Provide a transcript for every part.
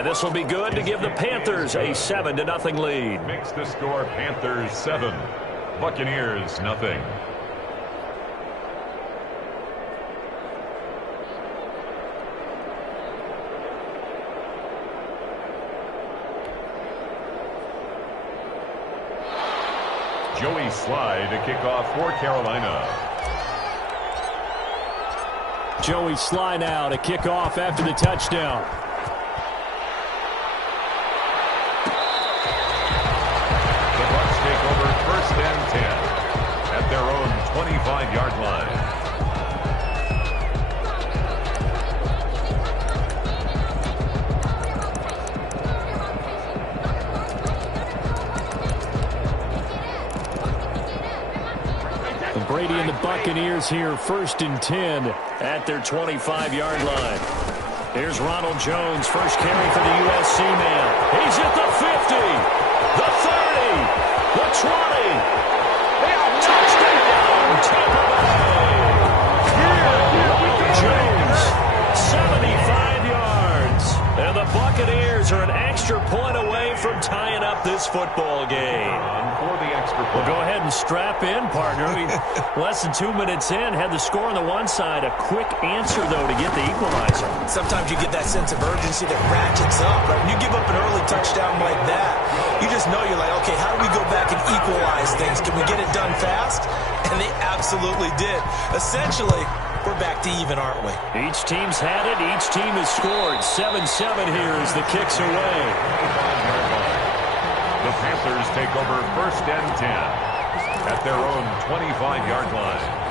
And this will be good to give the Panthers a 7-0 lead. Makes the score Panthers 7, Buccaneers 0. Joey Sly to kick off for Carolina. Joey Sly now to kick off after the touchdown. The Bucs take over 1st and 10 at their own 25-yard line. Brady and the Buccaneers here, 1st and 10 at their 25-yard line. Here's Ronald Jones, first carry for the USC man. He's at the 50, the 30, the 20. Touchdown, Tampa Bay. Ronald Jones, 75 yards. And the Buccaneers are an extra point away from tying up this football game. For the extra point. Well, go ahead and strap in, partner. Less than 2 minutes in, had the score on the one side. A quick answer, though, to get the equalizer. Sometimes you get that sense of urgency that ratchets up. Right? When you give up an early touchdown like that, you just know you're like, okay, how do we go back and equalize things? Can we get it done fast? And they absolutely did. Essentially, we're back to even, aren't we? Each team's had it. Each team has scored. 7-7 here as the kick's away. The Panthers take over 1st and 10 at their own 25-yard line.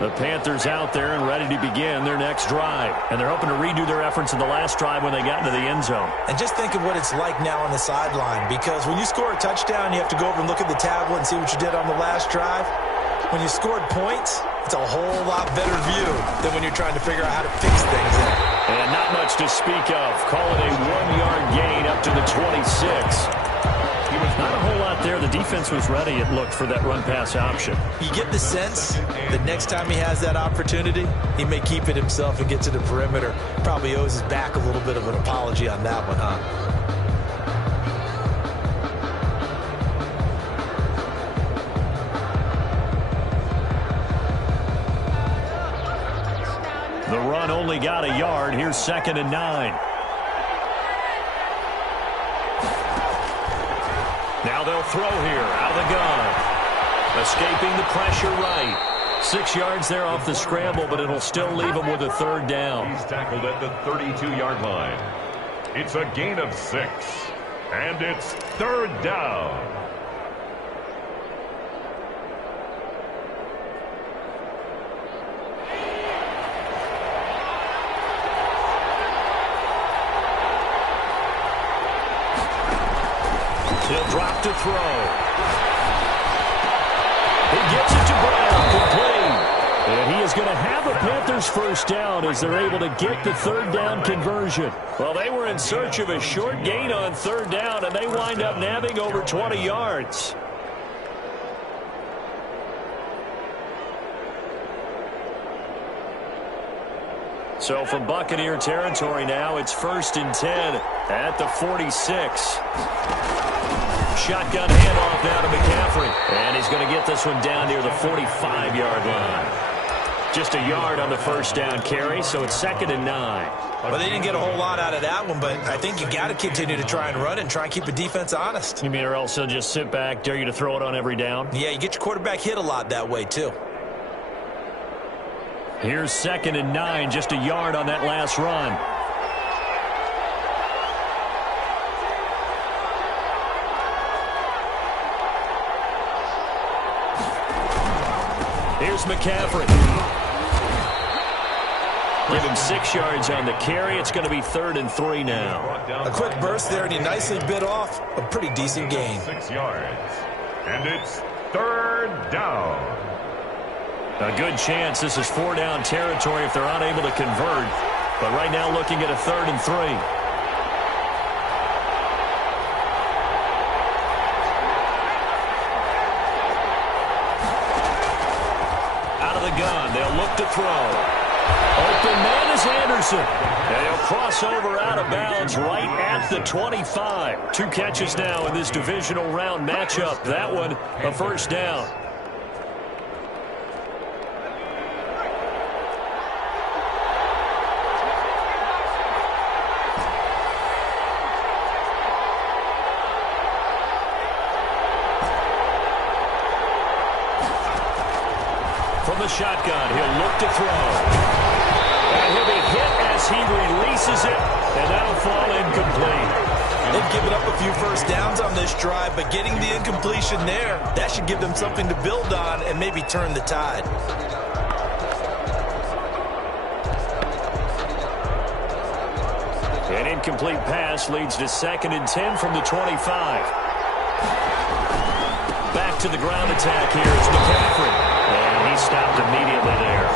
The Panthers out there and ready to begin their next drive. And they're hoping to redo their efforts in the last drive when they got into the end zone. And just think of what it's like now on the sideline, because when you score a touchdown, you have to go over and look at the tablet and see what you did on the last drive. When you scored points, it's a whole lot better view than when you're trying to figure out how to fix things in. And not much to speak of. Call it a 1-yard gain up to the 26. Not a whole lot there. The defense was ready, it looked, for that run-pass option. You get the sense that next time he has that opportunity, he may keep it himself and get to the perimeter. Probably owes his back a little bit of an apology on that one, huh? The run only got a yard. Here's 2nd and 9. Now they'll throw here out of the gun. Escaping the pressure right. 6 yards there off the scramble, but it'll still leave him with a 3rd down. He's tackled at the 32-yard line. It's a gain of 6, and it's 3rd down. He'll drop to throw. He gets it to Brown, complete. And he is going to have a Panthers 1st down as they're able to get the 3rd down conversion. Well, they were in search of a short gain on 3rd down, and they wind up nabbing over 20 yards. So from Buccaneer territory now, it's 1st and 10 at the 46. Shotgun handoff now to McCaffrey. And he's going to get this one down near the 45-yard line. Just a yard on the 1st down carry, so it's 2nd and 9. Well, they didn't get a whole lot out of that one, but I think you got to continue to try and run it and try and keep the defense honest. You mean or else he'll just sit back, dare you to throw it on every down? Yeah, you get your quarterback hit a lot that way, too. Here's 2nd and 9, just a yard on that last run. Here's McCaffrey. Give him 6 yards on the carry. It's going to be 3rd and 3 now. A quick burst there, and he nicely bit off a pretty decent gain. 6 yards. And it's 3rd down. A good chance this is 4-down territory if they're unable to convert. But right now looking at a 3rd and 3. the gun. They'll look to throw. Open man is Anderson. And he'll cross over out of bounds right at the 25. 2 catches now in this divisional round matchup. That one a first down. From the shotgun, he'll look to throw. And he'll be hit as he releases it, and that'll fall incomplete. They've given up a few first downs on this drive, but getting the incompletion there, that should give them something to build on and maybe turn the tide. An incomplete pass leads to 2nd and 10 from the 25. Back to the ground attack here is McCaffrey. And he stopped immediately there.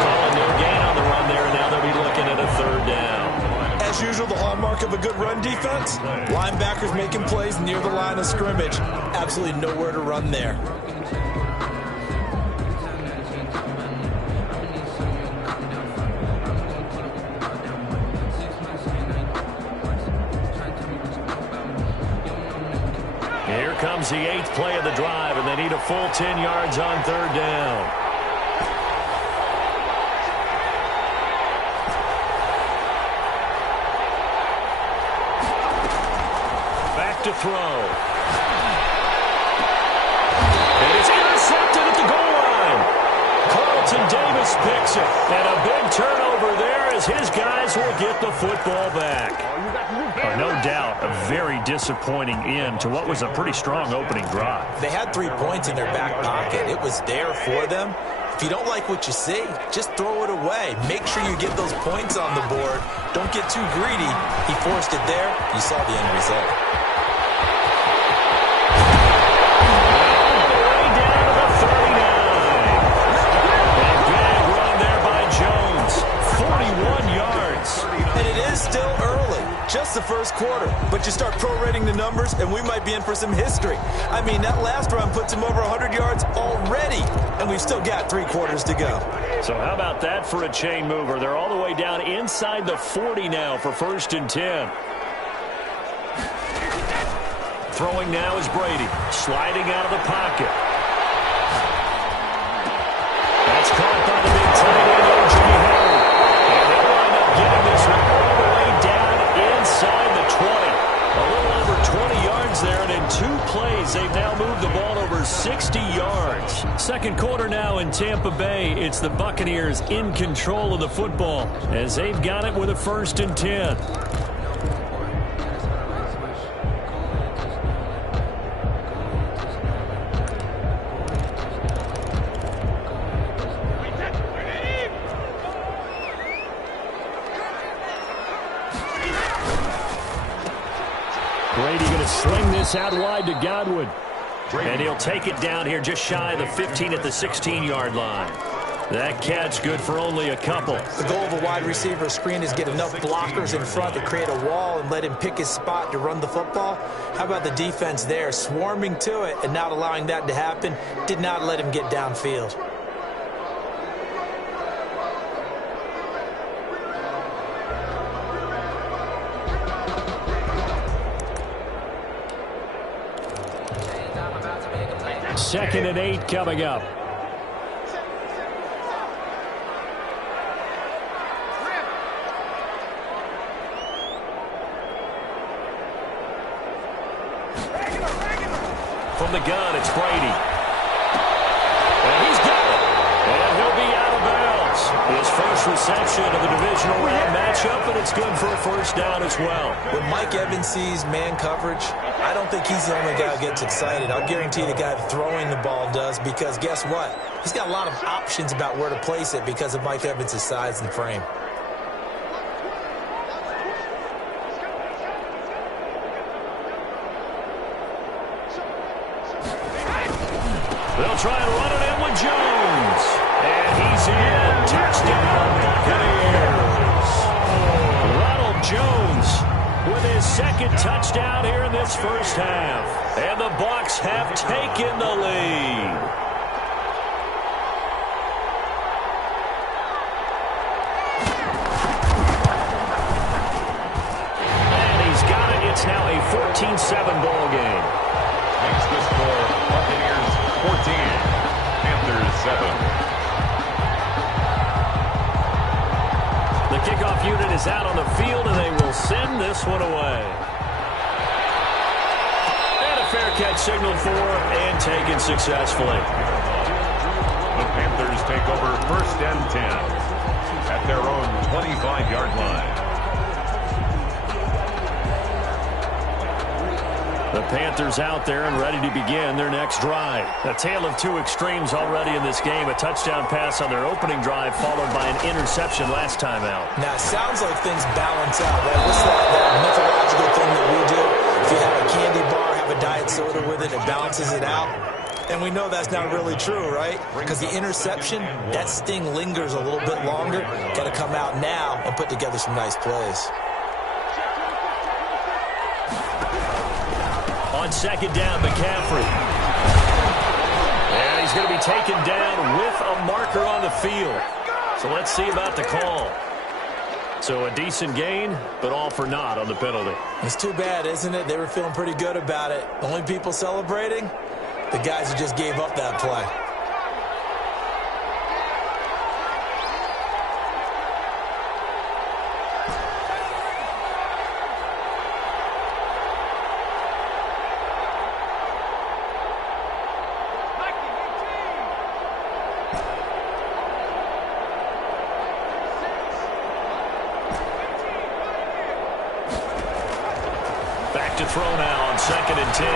Calling no gain on the run there, and now they'll be looking at a 3rd down. As usual, the hallmark of a good run defense, linebackers making plays near the line of scrimmage. Absolutely nowhere to run there. Here comes the 8th play of the drive, and they need a full 10 yards on 3rd down. Back to throw. And it's intercepted at the goal line. Carlton Davis picks it, and a big turnover there as his guys will get the football back. No doubt a very disappointing end to what was a pretty strong opening drive. They had 3 points in their back pocket. It was there for them. If you don't like what you see, just throw it away. Make sure you get those points on the board. Don't get too greedy. He forced it there. You saw the end result. All the way down to the 39. A big run there by Jones. 41 yards. And it is still early. Just the first quarter, but you start prorating the numbers, and we might be in for some history. I mean, that last run puts him over 100 yards already, and we've still got 3 quarters to go. So how about that for a chain mover? They're all the way down inside the 40 now for 1st and 10. Throwing now is Brady, sliding out of the pocket. That's caught by the big tight end, O.J. Howard. And they'll wind up getting this one all the way down inside the 20. A little over 20 yards there, and in 2 plays, they've now moved the ball over 60 yards. Second quarter now in Tampa Bay. It's the Buccaneers in control of the football as they've got it with a 1st and 10. Brady going to sling this out wide to Godwin. And he'll take it down here just shy of the 15 at the 16-yard line. That catch good for only a couple. The goal of a wide receiver screen is get enough blockers in front to create a wall and let him pick his spot to run the football. How about the defense there, swarming to it and not allowing that to happen? Did not let him get downfield. Second and 8 coming up. From the gun, it's Brady. And he's got it. And he'll be out of bounds. His first reception of the divisional round matchup, and it's good for a 1st down as well. When Mike Evans sees man coverage, I don't think he's the only guy who gets excited. I'll guarantee the guy throwing the ball does, because guess what? He's got a lot of options about where to place it because of Mike Evans' size and frame. They'll try and run it in with Jones. And he's in. Touchdown, Buccaneers. Ronald Jones with his 2nd touchdown here in this first half. And the Bucs have taken the lead. 13-7 ball game. Makes the score Buccaneers 14, Panthers 7. The kickoff unit is out on the field, and they will send this one away. And a fair catch signaled for and taken successfully. The Panthers take over 1st and 10 at their own 25-yard line. The Panthers out there and ready to begin their next drive. A tale of two extremes already in this game. A touchdown pass on their opening drive followed by an interception last time out. Now, it sounds like things balance out, right? What's that mythological thing that we do? If you have a candy bar, have a diet soda with it, it balances it out. And we know that's not really true, right? Because the interception, that sting lingers a little bit longer. Got to come out now and put together some nice plays. On 2nd down, McCaffrey. And he's going to be taken down with a marker on the field. So let's see about the call. So a decent gain, but all for naught on the penalty. It's too bad, isn't it? They were feeling pretty good about it. The only people celebrating, the guys who just gave up that play. To throw now on 2nd and 10.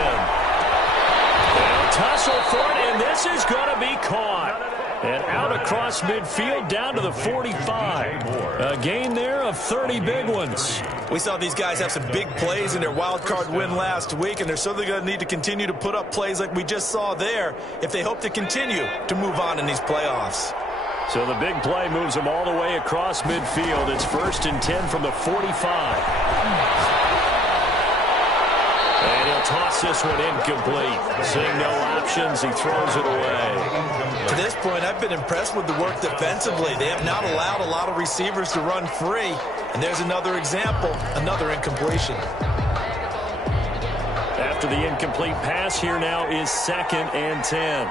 They'll tussle for it, and this is going to be caught. And out across midfield down to the 45. A gain there of 30 big ones. We saw these guys have some big plays in their wild card win last week, and they're certainly going to need to continue to put up plays like we just saw there if they hope to continue to move on in these playoffs. So the big play moves them all the way across midfield. It's 1st and 10 from the 45. And he'll toss this one incomplete. Seeing no options, he throws it away. To this point, I've been impressed with the work defensively. They have not allowed a lot of receivers to run free. And there's another example, another incompletion. After the incomplete pass, here now is 2nd and 10.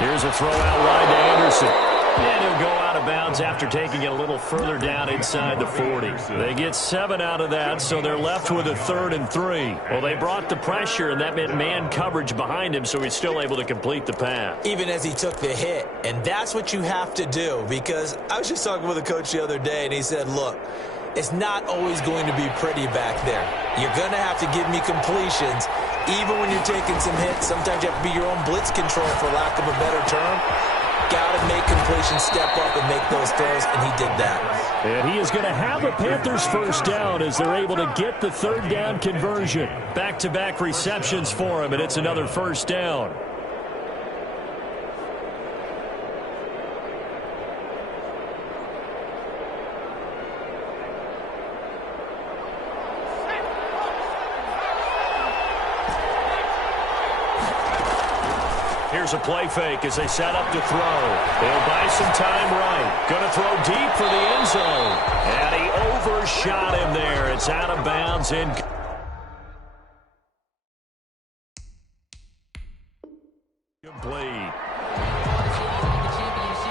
Here's a throw out wide to Anderson. And he'll go out of bounds after taking it a little further down inside the 40. They get 7 out of that, so they're left with a 3rd and 3. Well, they brought the pressure, and that meant man coverage behind him, so he's still able to complete the pass. Even as he took the hit. And that's what you have to do, because I was just talking with a coach the other day, and he said, look, it's not always going to be pretty back there. You're going to have to give me completions. Even when you're taking some hits, sometimes you have to be your own blitz control, for lack of a better term. Got to make completions, step up and make those throws, and he did that. And he is going to have a Panthers 1st down as they're able to get the 3rd down conversion. Back-to-back receptions for him, and it's another 1st down. Here's a play fake as they set up to throw. They'll buy some time right. Going to throw deep for the end zone. And he overshot him there. It's out of bounds. Incomplete.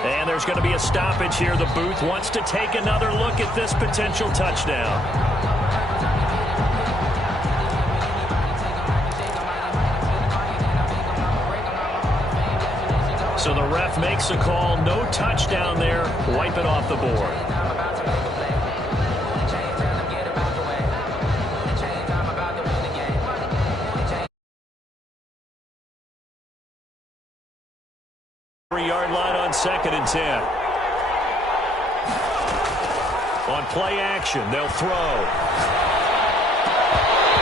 And there's going to be a stoppage here. The booth wants to take another look at this potential touchdown. So the ref makes a call. No touchdown there. Wipe it off the board. Three-yard line on 2nd and 10. On play action, they'll throw.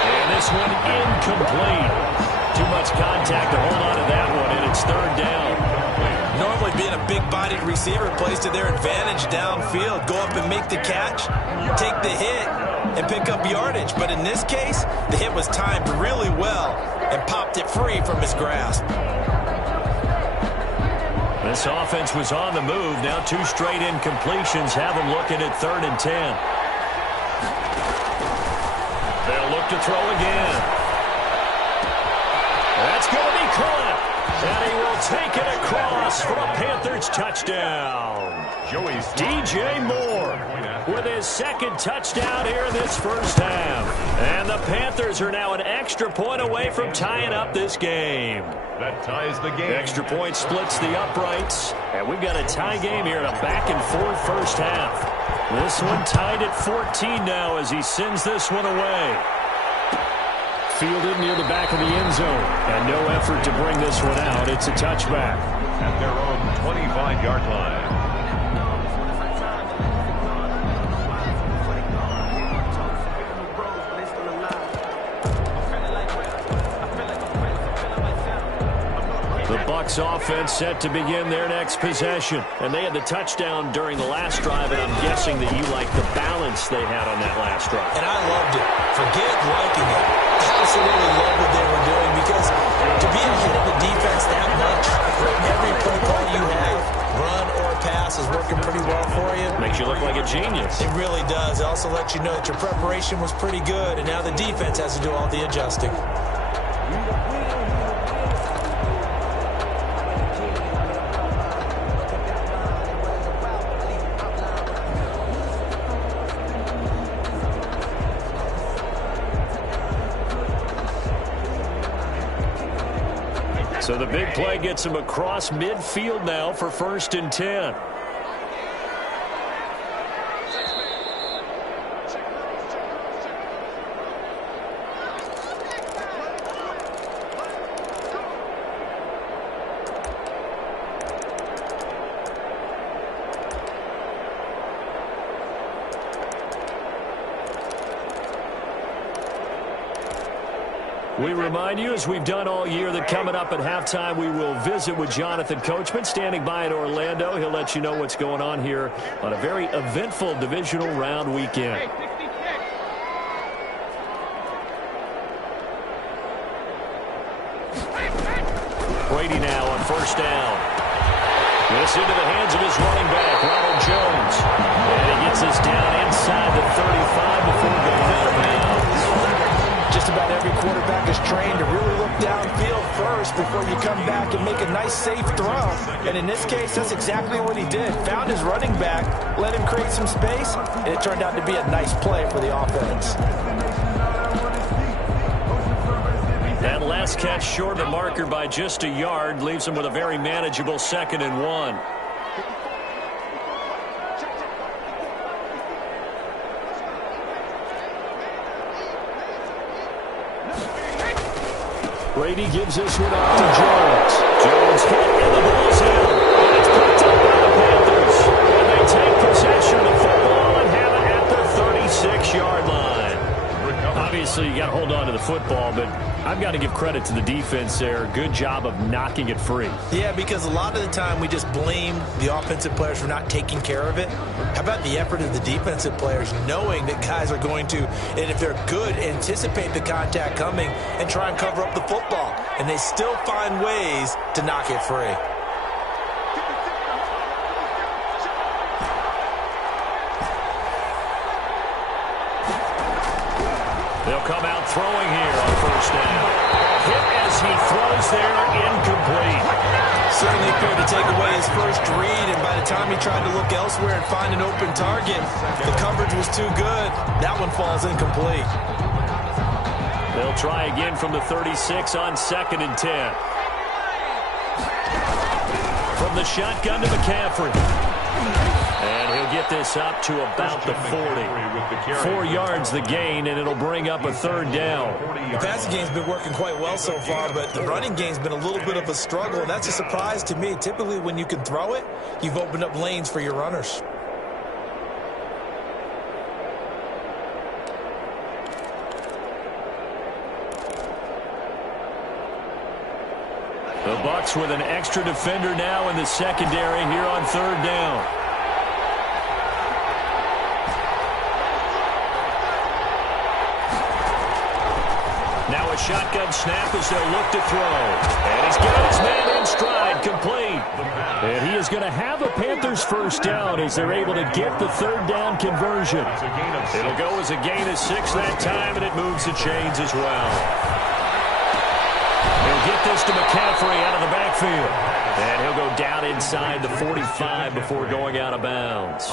And this one incomplete. Too much contact to hold on to that one, and it's 3rd down. Normally being a big-bodied receiver plays to their advantage downfield. Go up and make the catch, take the hit, and pick up yardage. But in this case, the hit was timed really well and popped it free from his grasp. This offense was on the move. Now 2 straight incompletions have them looking at 3rd and 10. to throw again. That's going to be caught. And he will take it across for a Panthers touchdown. DJ Moore with his second touchdown here in this first half. And the Panthers are now an extra point away from tying up this game. That ties the game. Extra point splits the uprights. And we've got a tie game here in a back-and-forth first half. This one tied at 14 now as he sends this one away. Fielded near the back of the end zone. And no effort to bring this one out. It's a touchback. At their own 25-yard line. The Bucs offense set to begin their next possession. And they had the touchdown during the last drive, and I'm guessing that you like the balance they had on that last drive. And I loved it. Forget liking it. Absolutely love what they were doing, because to be ahead of the defense that much, every play call you have, run or pass, is working pretty well for you. Makes you look like a genius. It really does. It also lets you know that your preparation was pretty good, and now the defense has to do all the adjusting. So the big play gets him across midfield now for 1st and 10. We remind you, as we've done all year, that coming up at halftime, we will visit with Jonathan Coachman, standing by in Orlando. He'll let you know what's going on here on a very eventful divisional round weekend. Brady now on 1st down. This into the hands of his running back, Ronald Jones. And he gets us down inside the 35 before going out of bounds. Just about every quarterback is trained to really look downfield first before you come back and make a nice, safe throw. And in this case, that's exactly what he did. Found his running back, let him create some space, and it turned out to be a nice play for the offense. That last catch short of the marker by just a yard leaves him with a very manageable 2nd and 1. Brady gives this one off to Jones. Jones hit, and the ball's in. And it's picked up by the Panthers. And they take possession of the football and have it at the 36-yard line. Obviously, you got to hold on to the football, but I've got to give credit to the defense there. Good job of knocking it free. Yeah, because a lot of the time we just blame the offensive players for not taking care of it. How about the effort of the defensive players, knowing that guys are going to, and if they're good, anticipate the contact coming and try and cover up the football. And they still find ways to knock it free. They'll come out throwing here on 1st down. Hit as he throws there, incomplete. Certainly appeared to take away his first read, and by the time he tried to look elsewhere and find an open target, the coverage was too good. That one falls incomplete. They'll try again from the 36 on 2nd and 10. From the shotgun to McCaffrey. And he'll get this up to about the 40. 4 yards the gain, and it'll bring up a 3rd down. The passing game's been working quite well so far, but the running game's been a little bit of a struggle, and that's a surprise to me. Typically, when you can throw it, you've opened up lanes for your runners. The Bucs with an extra defender now in the secondary here on 3rd down. Now a shotgun snap as they'll look to throw. And he's got his man in stride, complete. And he is going to have a Panthers first down as they're able to get the third down conversion. It'll go as a gain of 6 that time, and it moves the chains as well. He'll get this to McCaffrey out of the backfield. And he'll go down inside the 45 before going out of bounds.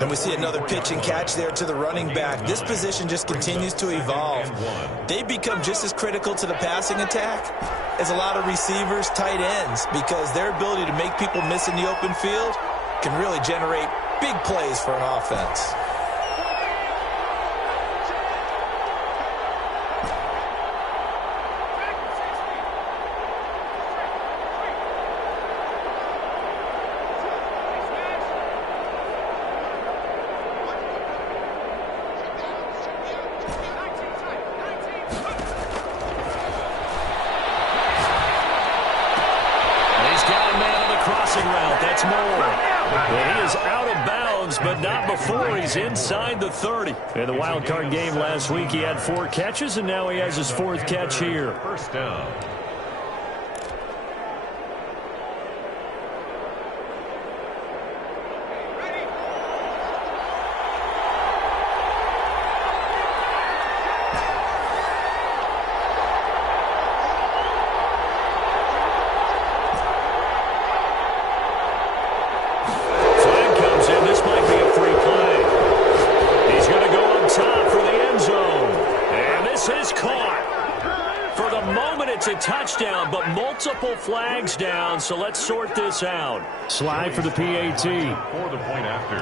And we see another pitch and catch there to the running back. This position just continues to evolve. They become just as critical to the passing attack as a lot of receivers, tight ends, because their ability to make people miss in the open field can really generate big plays for an offense. Inside the 30. In the wild card game last week, he had 4 catches, and now he has his 4th catch here. First down. Multiple flags down, so let's sort this out. Slide for the PAT. For the point after.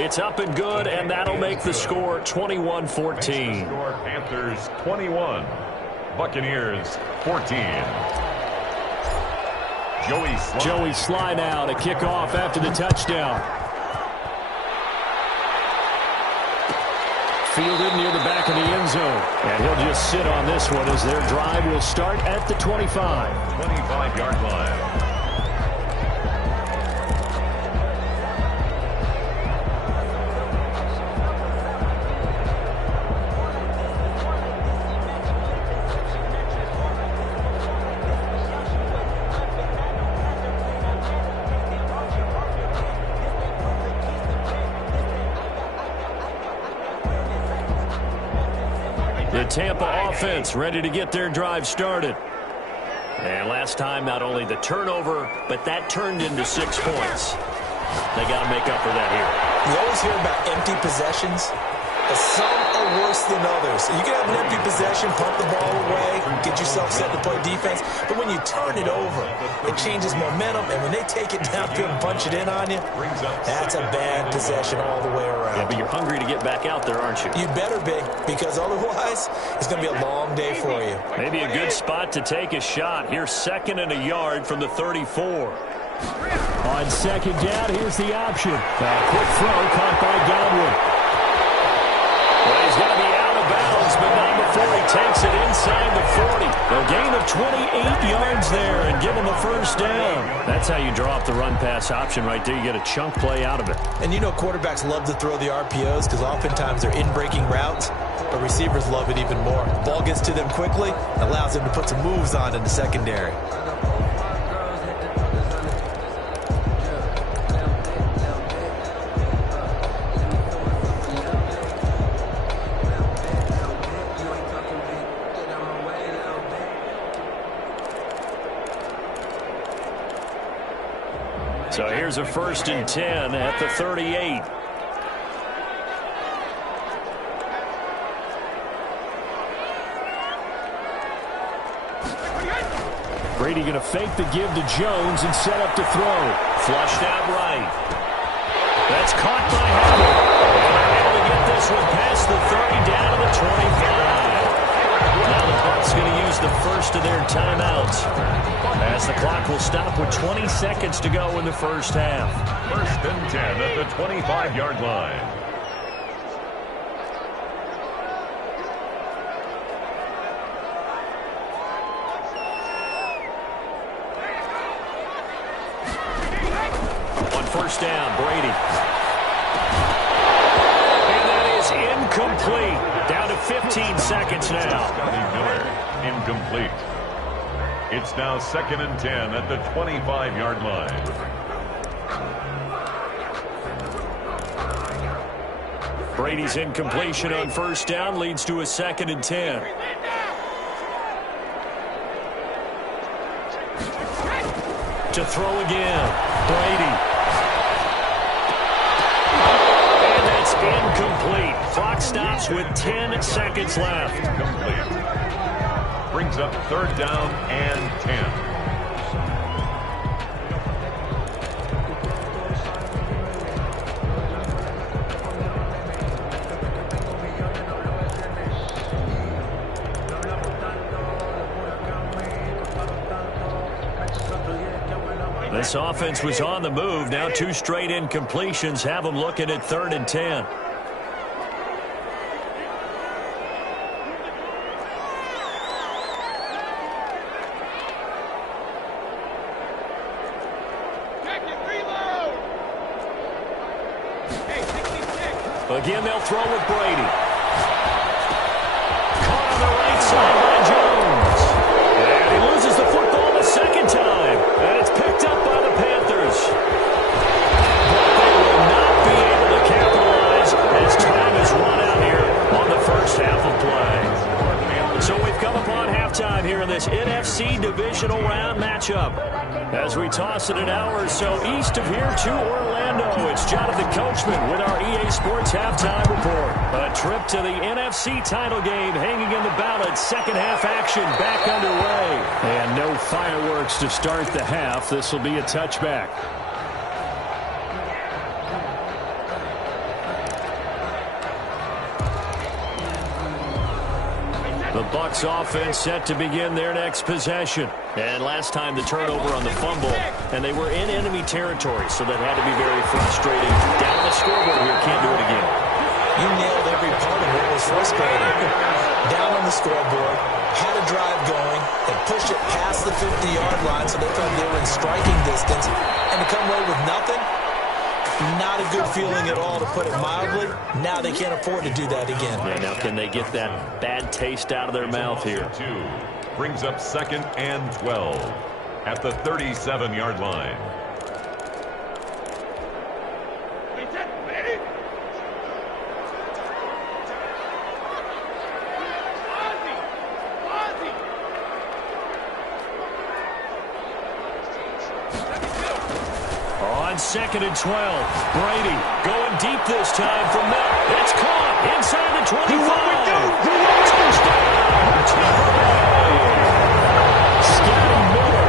It's up and good, and that'll make the score 21-14. Score Panthers 21, Buccaneers 14. Joey Sly now to kick off after the touchdown. Fielded near the back of the end zone. And he'll just sit on this one as their drive will start at the 25. 25-yard line. Tampa offense ready to get their drive started. And last time, not only the turnover, but that turned into 6 points. They got to make up for that here. You always hear about empty possessions, but some are worse than others. You can have an empty possession, pump the ball away, get yourself set to play defense, but when you turn it over, it changes momentum, and when they take it downfield and punch it in on you, that's a bad possession all the way around. Yeah, but you're hungry to get back out there, aren't you? You better be, because otherwise, it's going to be a long day for you. Maybe a good spot to take a shot. Here's 2nd and a yard from the 34. On 2nd down, here's the option. A quick throw caught by Godwin. Well, he's going to be out of bounds, but not before he takes it inside the 40. A gain of 28 yards there and give him a first down. That's how you draw up the run-pass option right there. You get a chunk play out of it. And you know quarterbacks love to throw the RPOs because oftentimes they're in-breaking routes, but receivers love it even more. The ball gets to them quickly, allows them to put some moves on in the secondary. So here's a 1st and 10 at the 38. Brady going to fake the give to Jones and set up to throw. Flushed out right. That's caught by Howard. And they're able to get this one past the 30 down to the 25. Now the Bucs going to use the first of their timeouts, as the clock will stop with 20 seconds to go in the first half. 1st and 10 at the 25-yard line. On 1st down, Brady. incomplete. Down to 15 seconds now. Scotty Miller, incomplete. It's now 2nd and 10 at the 25-yard line. Brady's incompletion on first down leads to a 2nd and 10. To throw again, Brady. And that's incomplete. Clock stops with 10 seconds left. Complete. Brings up 3rd down and 10. This offense was on the move. Now 2 straight incompletions have them looking at 3rd and 10. Again, they'll throw with Brady. Caught on the right side by Jones. And he loses the football the 2nd time. And it's picked up by the Panthers. But they will not be able to capitalize as time is run out here on the first half of play. So we've come upon halftime here in this NFC divisional round matchup. As we toss it an hour or so east of here to Orlando, it's Jonathan Coachman with our EA Sports Halftime Report. A trip to the NFC title game hanging in the balance. Second half action back underway. And no fireworks to start the half. This will be a touchback. The Bucs offense set to begin their next possession. And last time the turnover on the fumble, and they were in enemy territory, so that had to be very frustrating. Down the scoreboard here, can't do it again. You nailed every part of what was frustrating. Down on the scoreboard, had a drive going, and pushed it past the 50-yard line so they thought they were in striking distance, and to come away with nothing, not a good feeling at all, to put it mildly. Now they can't afford to do that again. Yeah, now can they get that bad taste out of their mouth here? Brings up 2nd and 12 at the 37-yard line. On 2nd and 12, Brady going deep this time from Miller. It's caught inside the 25. Touchdown, Tampa Bay. Scotty Miller,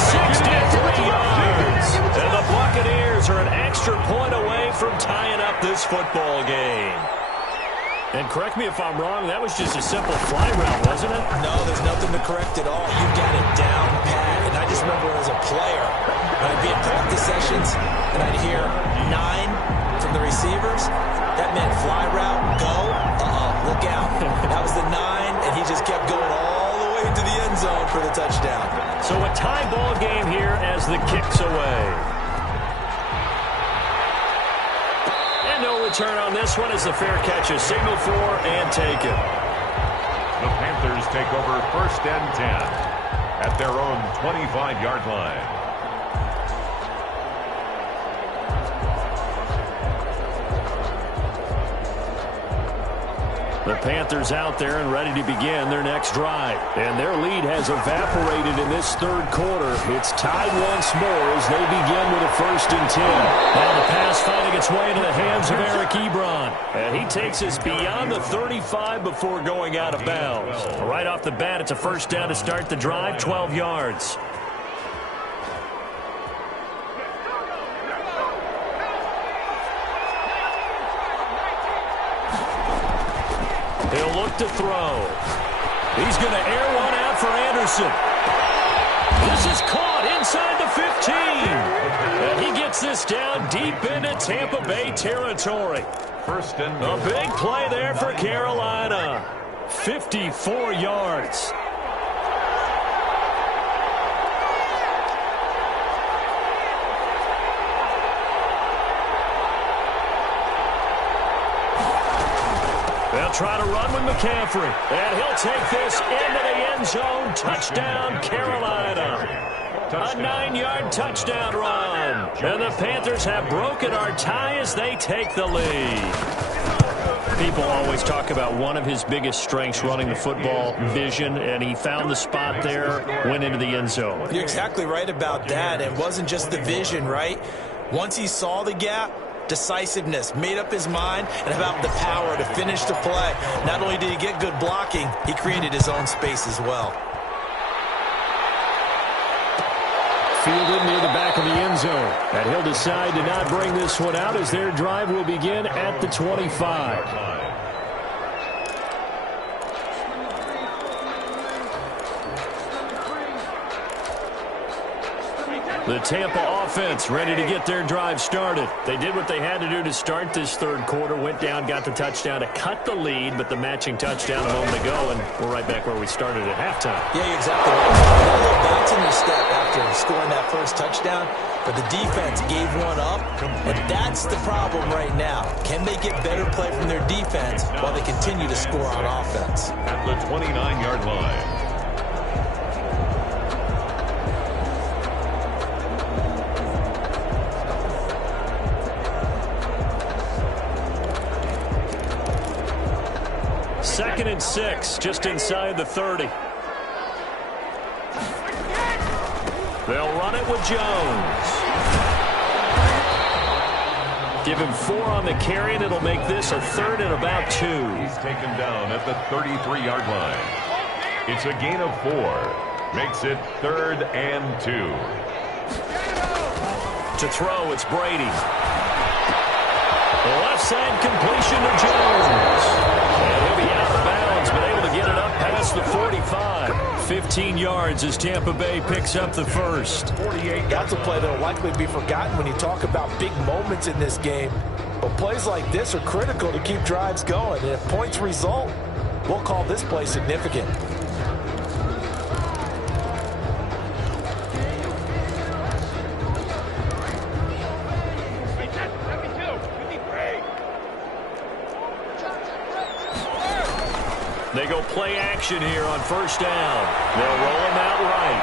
63 yards. And the Buccaneers are an extra point away from tying up this football game. And correct me if I'm wrong, that was just a simple fly route, wasn't it? No, there's nothing to correct at all. You got it down pat. And I just remember as a player, when I'd be at practice sessions and I'd hear 9 from the receivers, that meant fly route, go, look out. That was the 9, and he just kept going all the way to the end zone for the touchdown. So a tie ball game here as the kick's away. And no return on this one as the fair catch is signaled for and taken. The Panthers take over 1st and 10 at their own 25-yard line. The Panthers out there and ready to begin their next drive. And their lead has evaporated in this 3rd quarter. It's tied once more as they begin with a 1st and 10. Now the pass finding its way into the hands of Eric Ebron. And he takes us beyond the 35 before going out of bounds. Right off the bat, it's a 1st down to start the drive, 12 yards. He'll look to throw. He's going to air one out for Anderson. This is caught inside the 15. And he gets this down deep into Tampa Bay territory. 1st and a big play there for Carolina. 54 yards. try to run with McCaffrey. And he'll take this into the end zone. Touchdown, Carolina. A 9-yard touchdown run. And the Panthers have broken our tie as they take the lead. People always talk about one of his biggest strengths running the football, vision, and he found the spot there, went into the end zone. You're exactly right about that. It wasn't just the vision, right? Once he saw the gap, decisiveness, made up his mind, and about the power to finish the play. Not only did he get good blocking, he created his own space as well. Fielded near the back of the end zone. And he'll decide to not bring this one out as their drive will begin at the 25. The Tampa offense ready to get their drive started. They did what they had to do to start this third quarter. Went down, got the touchdown to cut the lead, but the matching touchdown a moment ago, and we're right back where we started at halftime. Yeah, you're exactly right. A little bounce in your step after scoring that first touchdown, but the defense gave one up, and that's the problem right now. Can they get better play from their defense while they continue to score on offense? At the 29-yard line. Second and 6, just inside the 30. They'll run it with Jones. Give him 4 on the carry, and it'll make this a third and about 2. He's taken down at the 33-yard line. It's a gain of 4. Makes it 3rd and 2. To throw, it's Brady. The left side completion to Jones. And he'll be out of bounds, but able to get it up past the 45. 15 yards as Tampa Bay picks up the first. 48. That's a play that will likely be forgotten when you talk about big moments in this game. But plays like this are critical to keep drives going. And if points result, we'll call this play significant. They go play action here on first down. They'll roll him out right.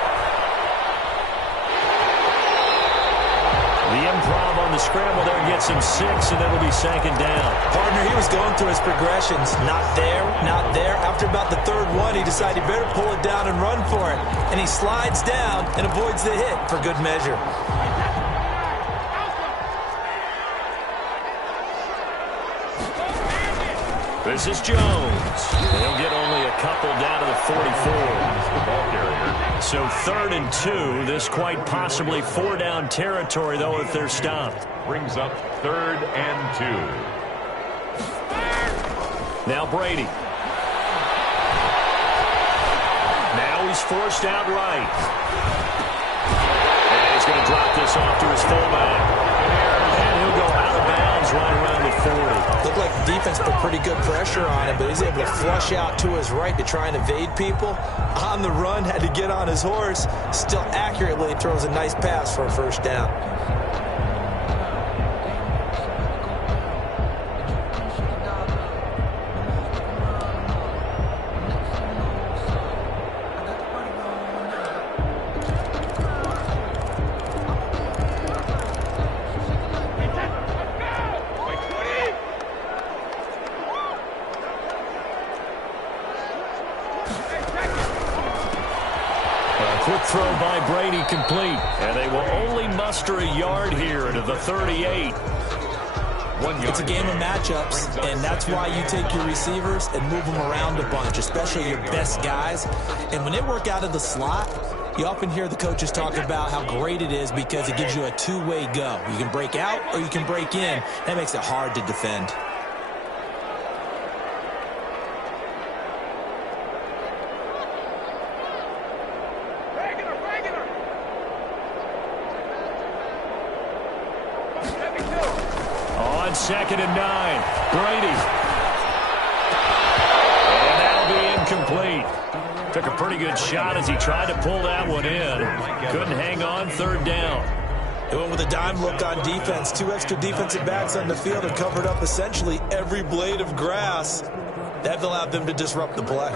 The improv on the scramble there gets him 6, and it'll be 2nd down. Partner, he was going through his progressions. Not there, not there. After about the third one, he decided he better pull it down and run for it. And he slides down and avoids the hit for good measure. This is Jones. They'll get only a couple down to the 44. So 3rd and 2. This quite possibly 4-down territory, though, if they're stopped. Brings up 3rd and 2. Now Brady. Now he's forced out right. And he's going to drop this off to his fullback. And he'll go out of bounds right around the 40. Looked like the defense put pretty good pressure on him, but he's able to flush out to his right to try and evade people. On the run, had to get on his horse. Still accurately throws a nice pass for a first down. Quick throw by Brady complete. And they will only muster a yard here to the 38. It's a game of matchups, and that's why you take your receivers and move them around a bunch, especially your best guys. And when they work out of the slot, you often hear the coaches talk about how great it is because it gives you a two-way go. You can break out or you can break in. That makes it hard to defend. On 2nd and 9, Brady. And that'll be incomplete. Took a pretty good shot as he tried to pull that one in. Couldn't hang on, 3rd down. They went with a dime look on defense. 2 extra defensive backs on the field and covered up essentially every blade of grass. That allowed them to disrupt the play.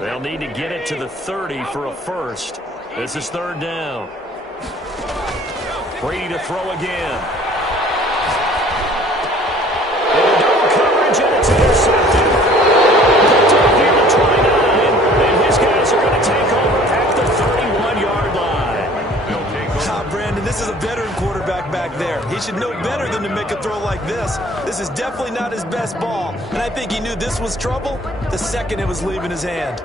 They'll need to get it to the 30 for a first. This is third down. Brady to throw again. Into double coverage, and it's intercepted. Picked up near the 29. And his guys are going to take over at the 31-yard line. Brandon, this is a veteran quarterback back there. He should know better than to make a throw like this. This is definitely not his best ball. And I think he knew this was trouble the second it was leaving his hand.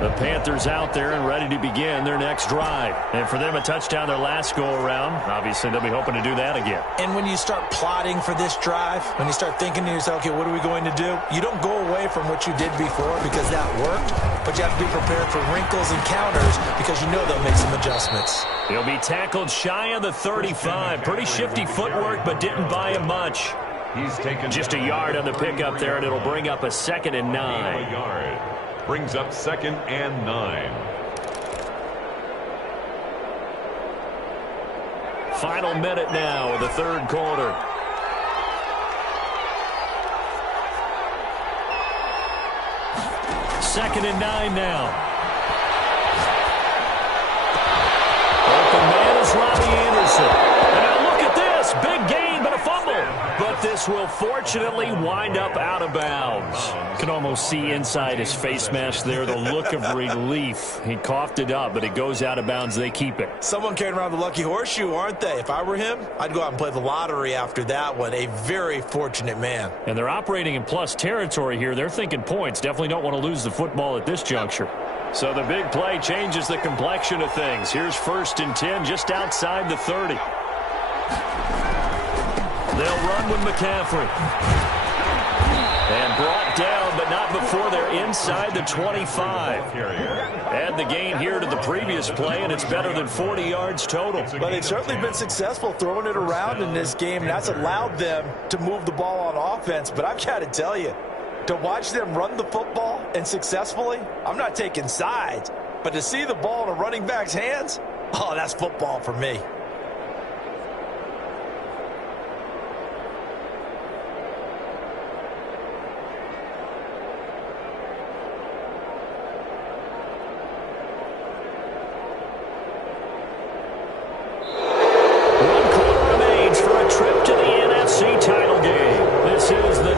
The Panthers out there and ready to begin their next drive. And for them, a touchdown their last go-around. Obviously, they'll be hoping to do that again. And when you start plotting for this drive, when you start thinking to yourself, okay, what are we going to do? You don't go away from what you did before because that worked, but you have to be prepared for wrinkles and counters because you know they'll make some adjustments. He'll be tackled shy of the 35. Pretty shifty footwork, but didn't buy him much. He's taken just a yard on the pickup there, and it'll bring up a 2nd and 9. Brings up 2nd and 9. Final minute now of the third quarter. Second and 9 now. Open man is Robbie Anderson. And now look at this. Big gain, but a fumble. But this will fortunately wind up out of bounds. Can almost see inside his face mask there the look of relief. He coughed it up, but it goes out of bounds. They keep it. Someone carrying around the lucky horseshoe, aren't they? If I were him, I'd go out and play the lottery after that one. A very fortunate man. And they're operating in plus territory here. They're thinking points. Definitely don't want to lose the football at this juncture. So the big play changes the complexion of things. Here's 1st and 10 just outside the 30. They'll run with McCaffrey. And brought down, but not before they're inside the 25. Add the gain here to the previous play, and it's better than 40 yards total. But they've certainly been successful throwing it around in this game, and that's allowed them to move the ball on offense. But I've got to tell you, to watch them run the football and successfully, I'm not taking sides, but to see the ball in a running back's hands, oh, that's football for me.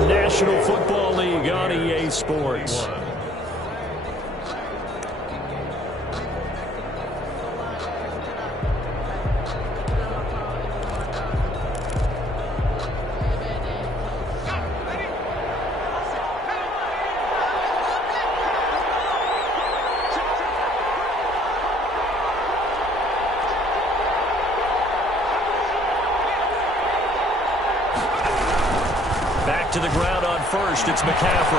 National Football League on EA Sports. To the ground on first, it's McCaffrey.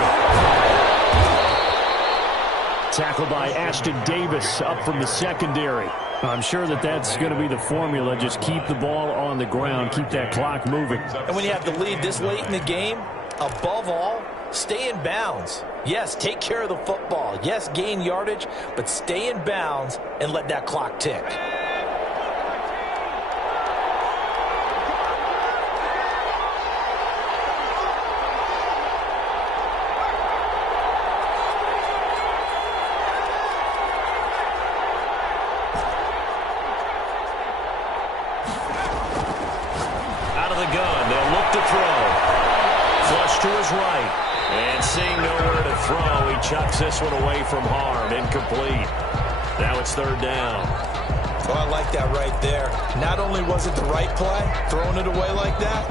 Tackled by Ashton Davis up from the secondary. I'm sure that's going to be the formula. Just keep the ball on the ground, keep that clock moving. And when you have the lead this late in the game, above all, stay in bounds. Yes, take care of the football. Yes, gain yardage, but stay in bounds and let that clock tick. To his right, and seeing nowhere to throw, he chucks this one away from harm, incomplete. Now it's third down. Oh, I like that right there. Not only was it the right play, throwing it away like that,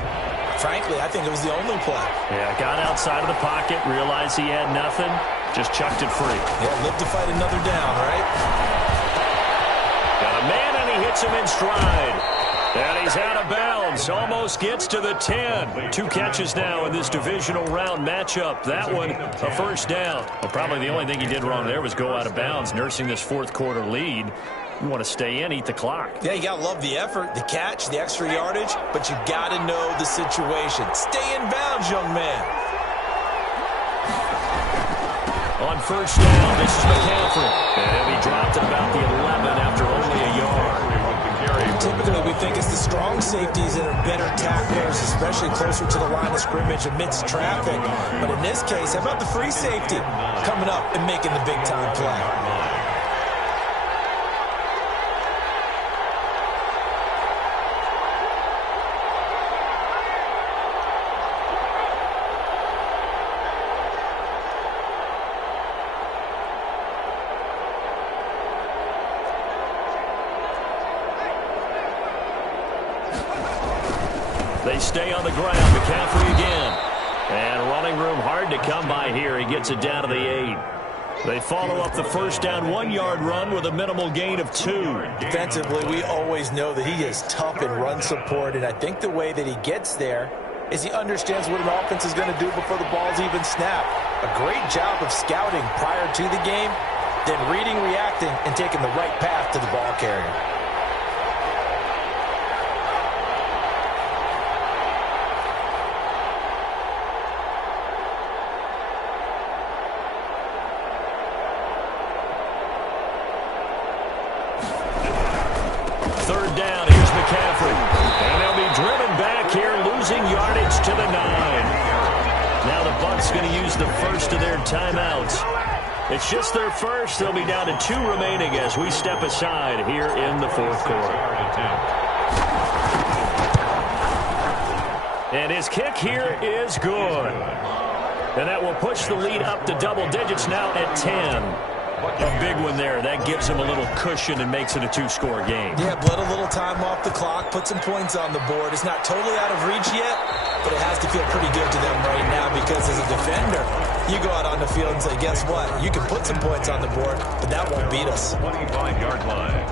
frankly, I think it was the only play. Yeah, got outside of the pocket, realized he had nothing, just chucked it free. Yeah, live to fight another down, right? Got a man, and he hits him in stride. And he's out of bounds. Almost gets to the 10. 2 catches now in this divisional round matchup. That one, a first down. Well, probably the only thing he did wrong there was go out of bounds, nursing this fourth quarter lead. You want to stay in, eat the clock. Yeah, you got to love the effort, the catch, the extra yardage, but you got to know the situation. Stay in bounds, young man. first down. This is McCaffrey. And he dropped at about the 11 after only a yard. Typically, we think it's the strong safeties that are better tacklers, especially closer to the line of scrimmage amidst traffic. But in this case, how about the free safety coming up and making the big-time play? They stay on the ground. McCaffrey again. And running room hard to come by here. He gets it down to the 8. They follow up the first down 1-yard run with a minimal gain of 2. Defensively, we always know that he is tough in run support, and I think the way that he gets there is he understands what an offense is going to do before the ball's even snapped. A great job of scouting prior to the game, then reading, reacting, and taking the right path to the ball carrier. Third down, here's McCaffrey. And they'll be driven back here, losing yardage to the 9. Now the Bucs going to use the first of their timeouts. It's just their first. They'll be down to 2 remaining as we step aside here in the fourth quarter. And his kick here is good. And that will push the lead up to double digits now at 10. A big one there. That gives them a little cushion and makes it a 2-score game. Yeah, bled a little time off the clock, put some points on the board. It's not totally out of reach yet, but it has to feel pretty good to them right now because as a defender, you go out on the field and say, guess what? You can put some points on the board, but that won't beat us. 25-yard line.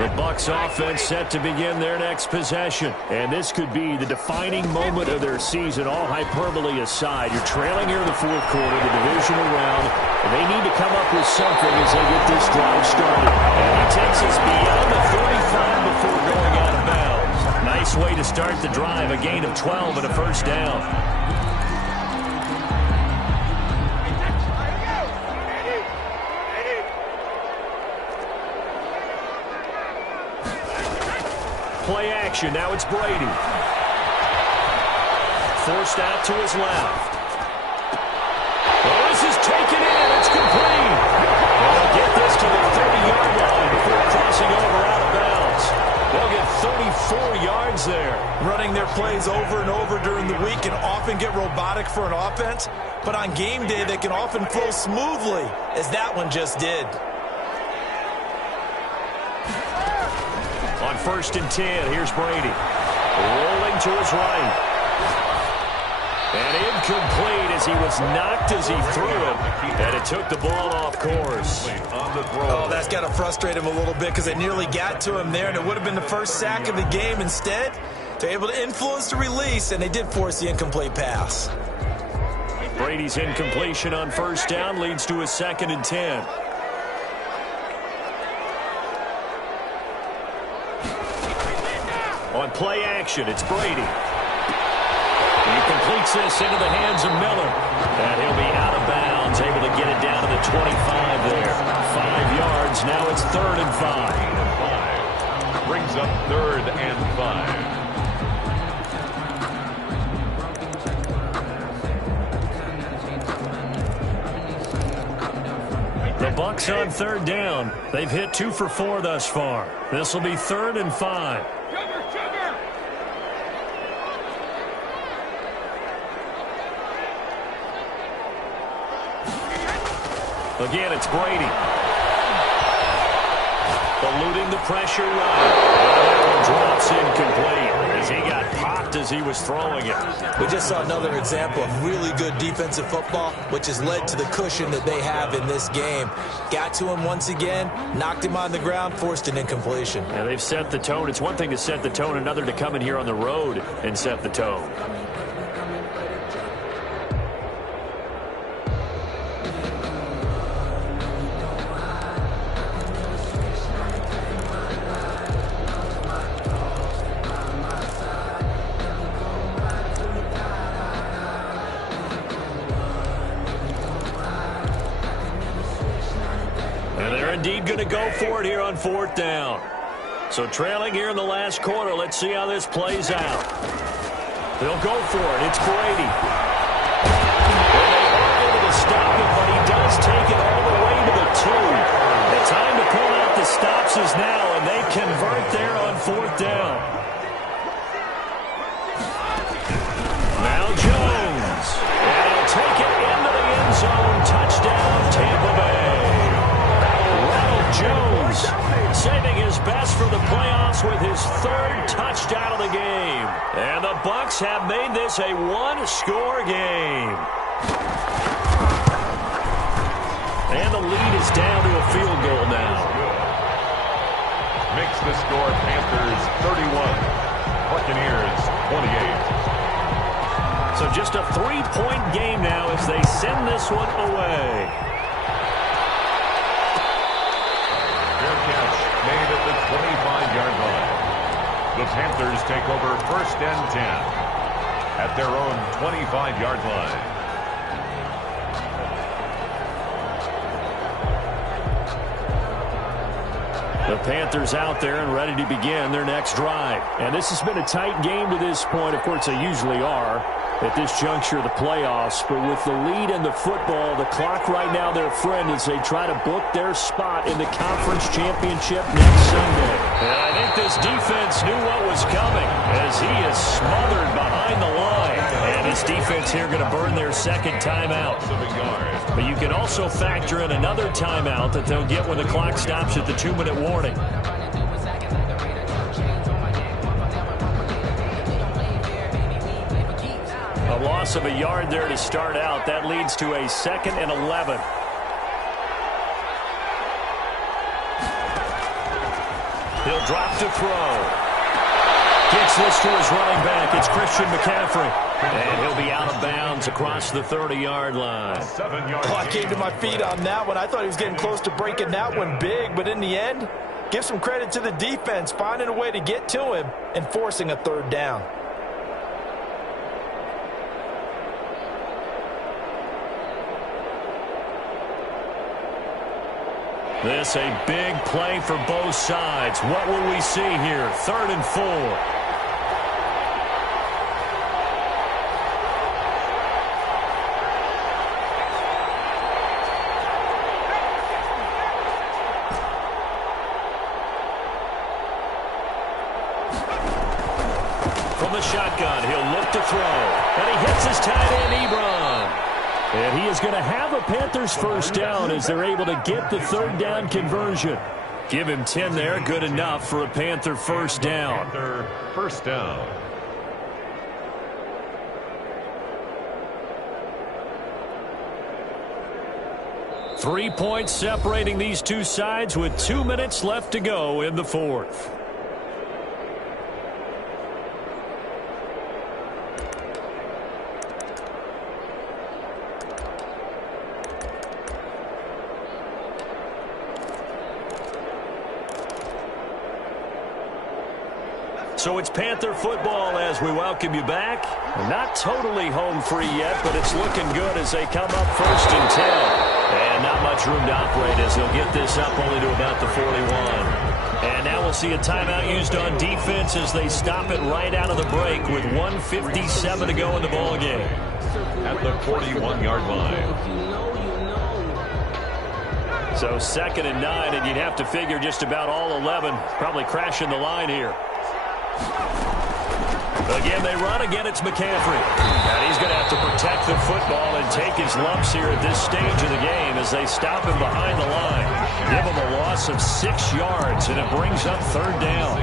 The Bucs offense set to begin their next possession. And this could be the defining moment of their season, all hyperbole aside. You're trailing here in the fourth quarter, the divisional round, and they need to come up with something as they get this drive started. And he takes us beyond the 35 before going out of bounds. Nice way to start the drive, a gain of 12 and a first down. Play action. Now it's Brady. Forced out to his left. Well, this is taken in. It's complete. And they'll get this to the 30-yard line before crossing over out of bounds. They'll get 34 yards there. Running their plays over and over during the week can often get robotic for an offense, but on game day they can often flow smoothly, as that one just did. On 1st and 10, here's Brady. Rolling to his right. And incomplete as he was knocked as he threw it. And it took the ball off course. Oh, that's got to frustrate him a little bit because it nearly got to him there, and it would have been the first sack of the game. Instead, they're able to influence the release, and they did force the incomplete pass. Brady's incompletion on 1st down leads to a 2nd and 10. On play action, it's Brady. He completes this into the hands of Miller. And he'll be out of bounds, able to get it down to the 25 there. 5 yards, now it's 3rd and 5. Brings up 3rd and 5. The Bucs on 3rd down. They've hit 2 for 4 thus far. This will be 3rd and 5. Again, it's Brady. Eluding the pressure right. That one drops incomplete as he got popped as he was throwing it. We just saw another example of really good defensive football, which has led to the cushion that they have in this game. Got to him once again, knocked him on the ground, forced an incompletion. Yeah, they've set the tone. It's one thing to set the tone, another to come in here on the road and set the tone. lead going to go for it here on 4th down? So trailing here in the last quarter. Let's see how this plays out. They'll go for it. It's Brady. Well, they are able to stop it, but he does take it all the way to the 2. The time to pull out the stops is now, and they convert there on 4th down. Now Jones. And he'll take it into the end zone. Touchdown, Tampa Bay. Ronald Jones saving his best for the playoffs with his 3rd touchdown of the game. And the Bucs have made this a one-score game. And the lead is down to a field goal now. Makes the score Panthers 31, Buccaneers 28. So just a 3-point game now as they send this one away. Fair catch made at the 25-yard line. The Panthers take over 1st and 10 at their own 25-yard line. The Panthers out there and ready to begin their next drive. And this has been a tight game to this point. Of course, they usually are at this juncture of the playoffs. But with the lead in the football, the clock right now their friend as they try to book their spot in the conference championship next Sunday. And I think this defense knew what was coming as he is smothered behind the line. And his defense here going to burn their 2nd timeout. But you can also factor in another timeout that they'll get when the clock stops at the 2-minute warning. A loss of a yard there to start out. That leads to a 2nd and 11. He'll drop to throw. Gets this to his running back. It's Christian McCaffrey. And he'll be out of bounds across the 30-yard line. Oh, I came to my feet on that one. I thought he was getting close to breaking that one big, but in the end, give some credit to the defense, finding a way to get to him and forcing a 3rd down. This a big play for both sides. What will we see here? 3rd and 4. From the shotgun, he'll look to throw. And he hits his tight end, Ebron. And he is going to have a Panthers 1st down as they're able to get the 3rd down conversion. Give him 10 there, good enough for a Panther 1st down. Panther 1st down. Three points separating these two sides with 2 minutes left to go in the 4th. So it's Panther football as we welcome you back. Not totally home free yet, but it's looking good as they come up 1st and 10. And not much room to operate as they'll get this up only to about the 41. And now we'll see a timeout used on defense as they stop it right out of the break with 1:57 to go in the ballgame. At the 41-yard line. So 2nd and 9, and you'd have to figure just about all 11 probably crashing the line here. Again, they run. Again, it's McCaffrey. And he's going to have to protect the football and take his lumps here at this stage of the game as they stop him behind the line. Give him a loss of 6 yards, and it brings up 3rd down.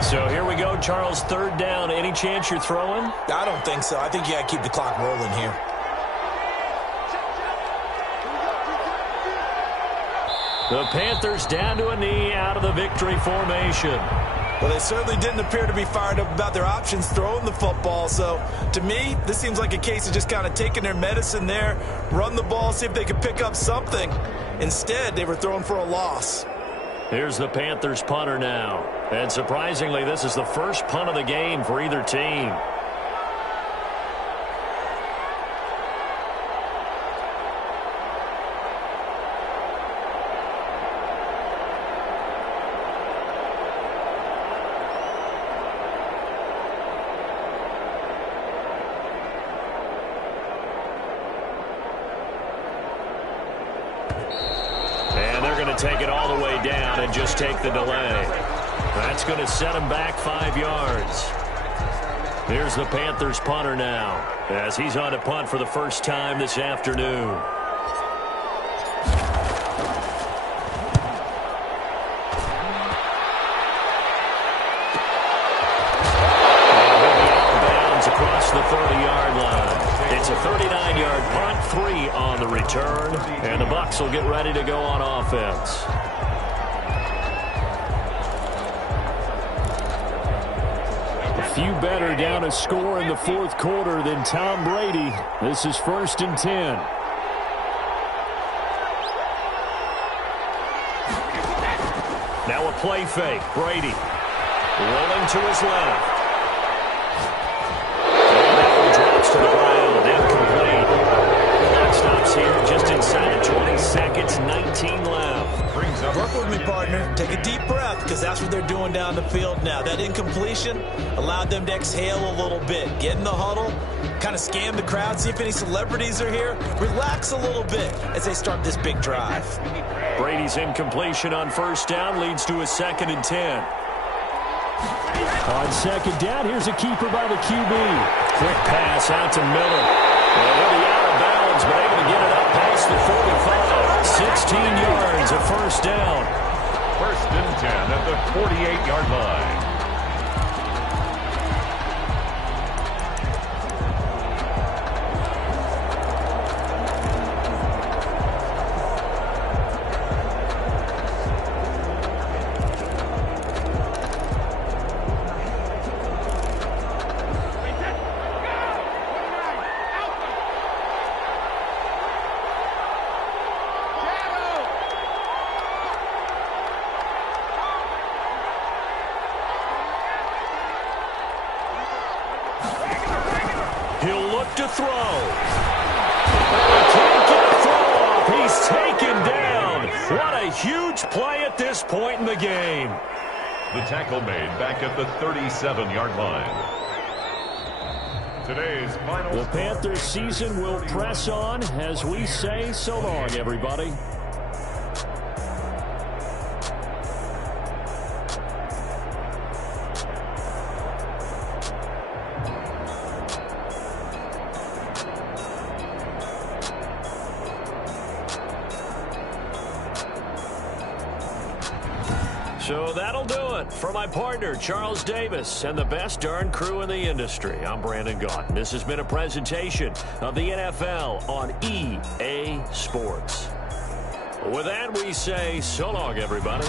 So here we go, Charles, 3rd down. Any chance you're throwing? I don't think so. I think you got to keep the clock rolling here. The Panthers down to a knee out of the victory formation. Well, they certainly didn't appear to be fired up about their options throwing the football. So, to me, this seems like a case of just kind of taking their medicine there, run the ball, see if they could pick up something. Instead, they were throwing for a loss. Here's the Panthers punter now. And surprisingly, this is the first punt of the game for either team. going to take it all the way down and just take the delay. That's going to set him back 5 yards. Here's the Panthers punter now, as he's on to punt for the first time this afternoon. Across the 30-yard line. It's a 39-yard punt, 3 on the return, and the Bucs will get ready to go on offense. A few better down a score in the fourth quarter than Tom Brady. This is 1st and 10. Now a play fake. Brady rolling to his left. To the ground, incomplete. Clock stops here just inside of 20 seconds, 19 left. Work with me, partner. Take a deep breath, because that's what they're doing down the field now. That incompletion allowed them to exhale a little bit. Get in the huddle, kind of scan the crowd, see if any celebrities are here. Relax a little bit as they start this big drive. Brady's incompletion on first down leads to a 2nd and 10. On second down, here's a keeper by the QB. Quick pass out to Miller. Well, he'll be out of bounds, but able to get it up past the 45. 16 yards, a first down. 1st and 10 at the 48-yard line. He'll look to throw. Can't get a throw off. He's taken down. What a huge play at this point in the game. The tackle made back at the 37-yard line. Today's final. The Panthers season will press on as we say so long, everybody. So that'll do it for my partner, Charles Davis, and the best darn crew in the industry. I'm Brandon Gaudin. This has been a presentation of the NFL on EA Sports. With that, we say so long, everybody.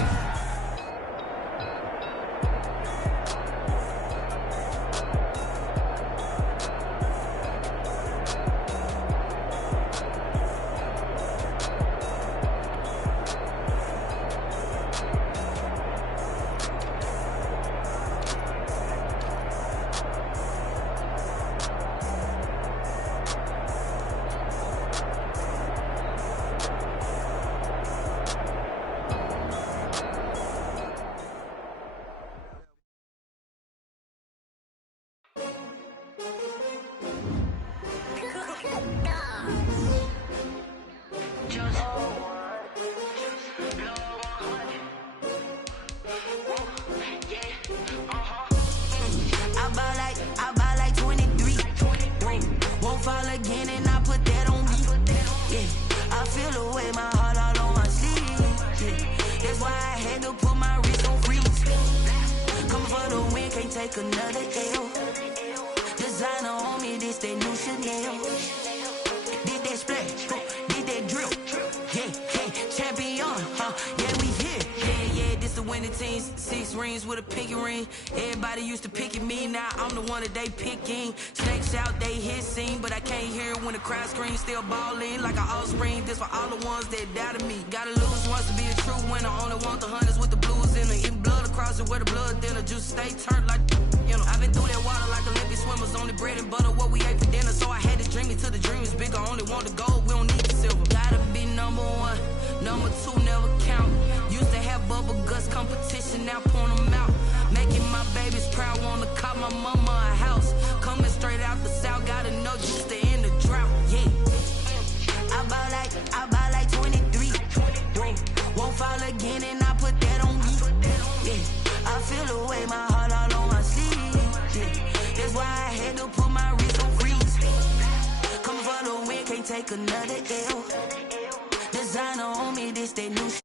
Another L. Designer on me, this that new Chanel. Did that splash, did that drip. Yeah, champion, yeah, we here. Yeah, this the winning team. 6 rings with a pinky ring. Everybody used to picking me, now I'm the one that they picking. Snakes out, they hissing, but I can't hear when the crowd screams. Still balling like an offspring. This for all the ones that doubted me. Gotta lose once to be a true winner. Only want the hunters with the blues in it. Eating blood across it where the blood dinner. Juice stay turned like, you know. I've been through that water like Olympic swimmers. Only bread and butter, what we ate for dinner. So I had to dream it till the dream is bigger. Only want the gold, we don't need the silver. Gotta be number 1, number 2 never count. Used to have bubble guts competition, now point them out. Making my babies proud, wanna call my mama a house. Coming straight out the south, gotta know just to end the drought, yeah. I bought like 23. Won't fall wear my heart all on my sleeve. Yeah. That's why I had to put my wrist on freeze. Coming for the win, can't take another L. Designer on me, this that new shit.